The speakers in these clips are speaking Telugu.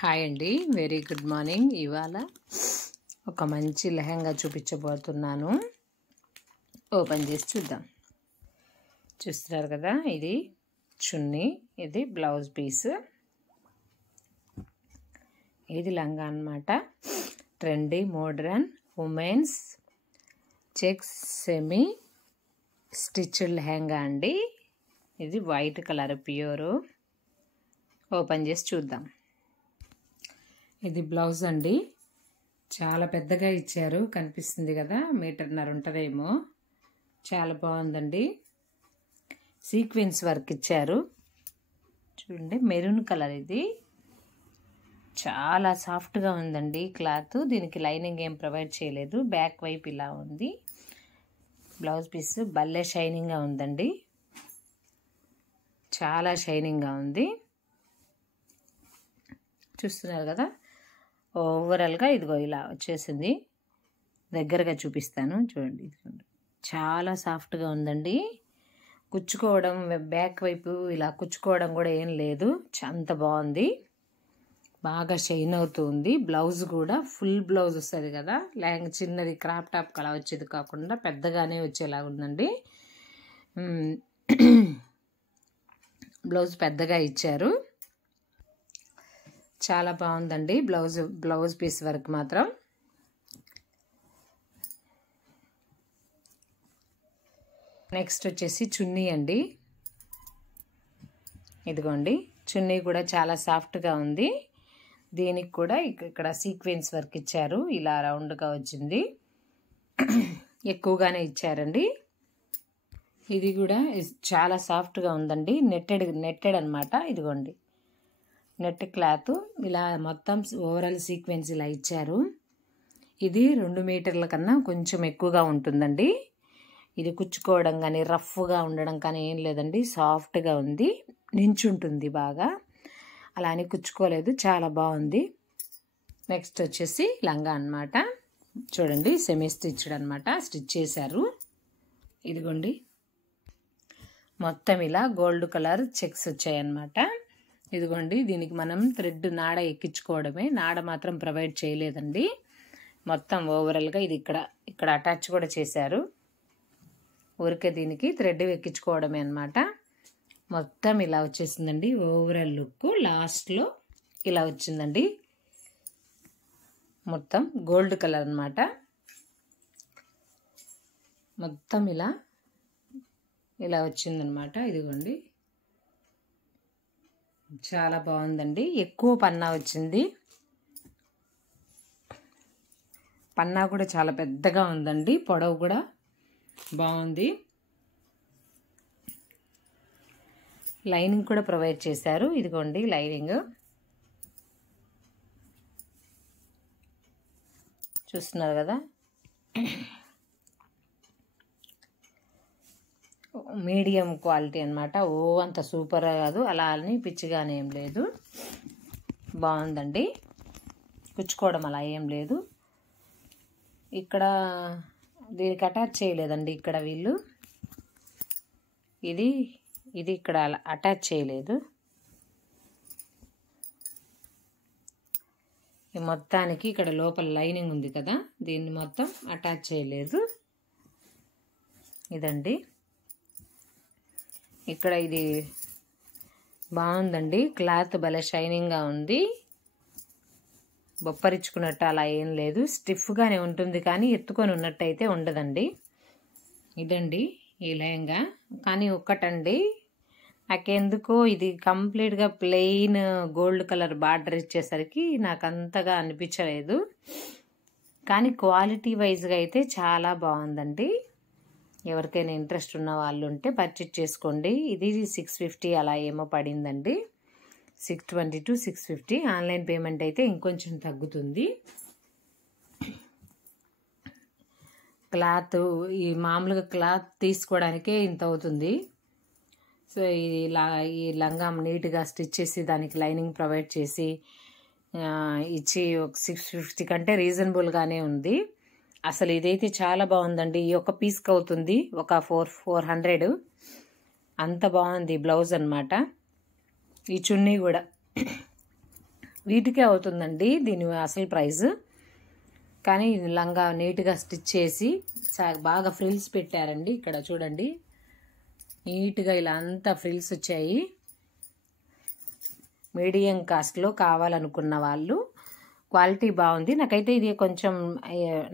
హాయ్ అండి, వెరీ గుడ్ మార్నింగ్. ఇవాళ ఒక మంచి లెహంగా చూపించబోతున్నాను. ఓపెన్ చేసి చూద్దాం. చూస్తున్నారు కదా, ఇది చున్నీ, ఇది బ్లౌజ్ పీస్, ఇది లంగా అన్నమాట. Trendy modern women's checks semi stitched lehenga అండి. ఇది వైట్ కలర్ ప్యూర్. ఓపెన్ చేసి చూద్దాం. ఇది బ్లౌజ్ అండి. చాలా పెద్దగా ఇచ్చారు, కనిపిస్తుంది కదా, 1.5 మీటర్ ఉంటుందేమో. చాలా బాగుందండి. సీక్వెన్స్ వర్క్ ఇచ్చారు చూడండి, మెరూన్ కలర్. ఇది చాలా సాఫ్ట్గా ఉందండి క్లాత్. దీనికి లైనింగ్ ఏం ప్రొవైడ్ చేయలేదు. బ్యాక్ వైపు ఇలా ఉంది. బ్లౌజ్ పీస్ భలే షైనింగ్గా ఉందండి, చాలా షైనింగ్గా ఉంది. చూస్తున్నారు కదా, ఓవరాల్గా ఇదిగో ఇలా వచ్చేసింది. దగ్గరగా చూపిస్తాను చూడండి. చాలా సాఫ్ట్గా ఉందండి. కుచ్చుకోవడం, బ్యాక్ వైపు ఇలా కుచ్చుకోవడం కూడా ఏం లేదు. అంత బాగుంది, బాగా షైన్ అవుతుంది. బ్లౌజ్ కూడా ఫుల్ బ్లౌజ్ వస్తుంది కదా, లెహంగా చిన్నది క్రాప్ టాప్ అలా వచ్చేది కాకుండా పెద్దగానే వచ్చేలా ఉందండి. బ్లౌజ్ పెద్దగా ఇచ్చారు, చాలా బాగుందండి. బ్లౌజ్ పీస్ వర్క్ మాత్రం. నెక్స్ట్ వచ్చేసి చున్నీ అండి. ఇదిగోండి, చున్నీ కూడా చాలా సాఫ్ట్గా ఉంది. దీనికి కూడా ఇక్కడ సీక్వెన్స్ వర్క్ ఇచ్చారు, ఇలా రౌండ్గా వచ్చింది. ఎక్కువగానే ఇచ్చారండి. ఇది కూడా చాలా సాఫ్ట్గా ఉందండి. నెట్టెడ్ అనమాట. ఇదిగోండి, నెట్ క్లాత్ ఇలా మొత్తం ఓవరాల్ సీక్వెన్స్ ఇలా ఇచ్చారు. ఇది 2 మీటర్ల కన్నా కొంచెం ఎక్కువగా ఉంటుందండి. ఇది కుచ్చుకోవడం కానీ రఫ్గా ఉండడం కానీ ఏం లేదండి, సాఫ్ట్గా ఉంది. నించుంటుంది బాగా, అలా అని కుచ్చుకోలేదు, చాలా బాగుంది. నెక్స్ట్ వచ్చేసి లంగా అన్నమాట. చూడండి, సెమీ స్టిచ్డ్ అనమాట, స్టిచ్ చేశారు. ఇదిగోండి, మొత్తం ఇలా గోల్డ్ కలర్ చెక్స్ వచ్చాయన్నమాట. ఇదిగోండి, దీనికి మనం థ్రెడ్ నాడ ఎక్కించుకోవడమే, నాడ మాత్రం ప్రొవైడ్ చేయలేదండి. మొత్తం ఓవరాల్గా ఇది ఇక్కడ అటాచ్ కూడా చేశారు. ఊరికే దీనికి థ్రెడ్ ఎక్కించుకోవడమే అనమాట. మొత్తం ఇలా వచ్చేసిందండి ఓవరాల్ లుక్. లాస్ట్లో ఇలా వచ్చిందండి, మొత్తం గోల్డ్ కలర్ అనమాట. మొత్తం ఇలా వచ్చిందనమాట. ఇదిగోండి, చాలా బాగుందండి. ఎక్కువ పన్నా వచ్చింది. పన్నా కూడా చాలా పెద్దగా ఉందండి, పొడవు కూడా బాగుంది. లైనింగ్ కూడా ప్రొవైడ్ చేశారు. ఇదిగోండి లైనింగ్, చూస్తున్నారు కదా. మీడియం క్వాలిటీ అనమాట. అంత సూపర్ కాదు, అలా అని పిచ్చిగానే ఏం లేదు, బాగుందండి. కుచ్చుకోవడం అలా ఏం లేదు. ఇక్కడ దీనికి అటాచ్ చేయలేదండి, ఇక్కడ వీళ్ళు ఇది ఇక్కడ అటాచ్ చేయలేదు. ఈ మొత్తానికి ఇక్కడ లోపల లైనింగ్ ఉంది కదా, దీన్ని మొత్తం అటాచ్ చేయలేదు. ఇదండి, ఇక్కడ ఇది బాగుందండి. క్లాత్ భలే షైనింగ్గా ఉంది. బొప్పరించుకున్నట్టు అలా ఏం లేదు, స్టిఫ్గానే ఉంటుంది కానీ ఎత్తుకొని ఉన్నట్టు అయితే ఉండదండి. ఇదండి ఈ లెహంగా. కానీ ఒక్కటండి, నాకెందుకో ఇది కంప్లీట్గా ప్లెయిన్ గోల్డ్ కలర్ బార్డర్ ఇచ్చేసరికి నాకు అంతగా అనిపించలేదు. కానీ క్వాలిటీ వైజ్గా అయితే చాలా బాగుందండి. ఎవరికైనా ఇంట్రెస్ట్ ఉన్న వాళ్ళు ఉంటే పర్చేజ్ చేసుకోండి. ఇది 650 అలా ఏమో పడిందండి, 620 to 650. ఆన్లైన్ పేమెంట్ అయితే ఇంకొంచెం తగ్గుతుంది. క్లాత్ ఈ మామూలుగా క్లాత్ తీసుకోవడానికే ఇంత అవుతుంది. సో ఈ లంగా నీట్గా స్టిచ్ చేసి దానికి లైనింగ్ ప్రొవైడ్ చేసి ఇచ్చి ఒక 650 కంటే రీజనబుల్గానే ఉంది. అసలు ఇదైతే చాలా బాగుందండి. ఈ ఒక్క పీస్కి అవుతుంది ఒక 400. అంత బాగుంది బ్లౌజ్ అనమాట. ఈ చున్నీ కూడా వీటికే అవుతుందండి దీని అసలు ప్రైస్. కానీ ఇది లంగా నీట్గా స్టిచ్ చేసి బాగా ఫ్రిల్స్ పెట్టారండి. ఇక్కడ చూడండి నీట్గా ఇలా అంతా ఫ్రిల్స్ వచ్చాయి. మీడియం కాస్ట్లో కావాలనుకున్న వాళ్ళు క్వాలిటీ బాగుంది. నాకైతే ఇది కొంచెం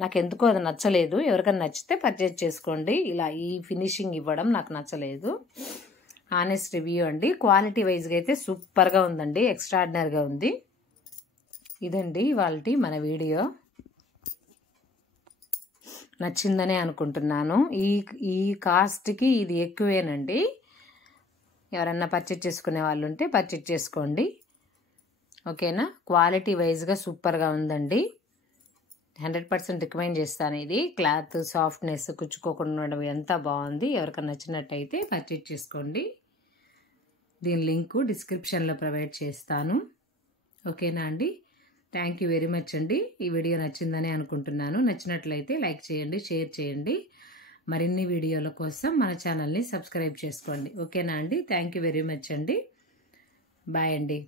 నాకు ఎందుకో అది నచ్చలేదు. ఎవరికైనా నచ్చితే పర్చేజ్ చేసుకోండి. ఇలా ఈ ఫినిషింగ్ ఇవ్వడం నాకు నచ్చలేదు. ఆనెస్ట్ రివ్యూ అండి. క్వాలిటీ వైజ్గా అయితే సూపర్గా ఉందండి, ఎక్స్ట్రాడినరీగా ఉంది. ఇదండి ఇవాల్టి మన వీడియో. నచ్చిందనే అనుకుంటున్నాను. ఈ కాస్ట్కి ఇది ఎక్కువేనండి. ఎవరన్నా పర్చేజ్ చేసుకునే వాళ్ళు ఉంటే పర్చేజ్ చేసుకోండి. ఓకేనా? క్వాలిటీ వైజ్గా సూపర్గా ఉందండి. 100% రికమెండ్ చేస్తాను. ఇది క్లాత్ సాఫ్ట్నెస్, కుచ్చుకోకుండా ఉండడం ఎంత బాగుంది. ఎవరికైనా నచ్చినట్టయితే పర్చేజ్ చేసుకోండి. దీని లింకు డిస్క్రిప్షన్లో ప్రొవైడ్ చేస్తాను. ఓకేనా అండి? థ్యాంక్ యూ వెరీ మచ్ అండి. ఈ వీడియో నచ్చిందని అనుకుంటున్నాను. నచ్చినట్లయితే లైక్ చేయండి, షేర్ చేయండి. మరిన్ని వీడియోల కోసం మన ఛానల్ని సబ్స్క్రైబ్ చేసుకోండి. ఓకేనా అండి? థ్యాంక్ యూ వెరీ మచ్ అండి. బాయ్ అండి.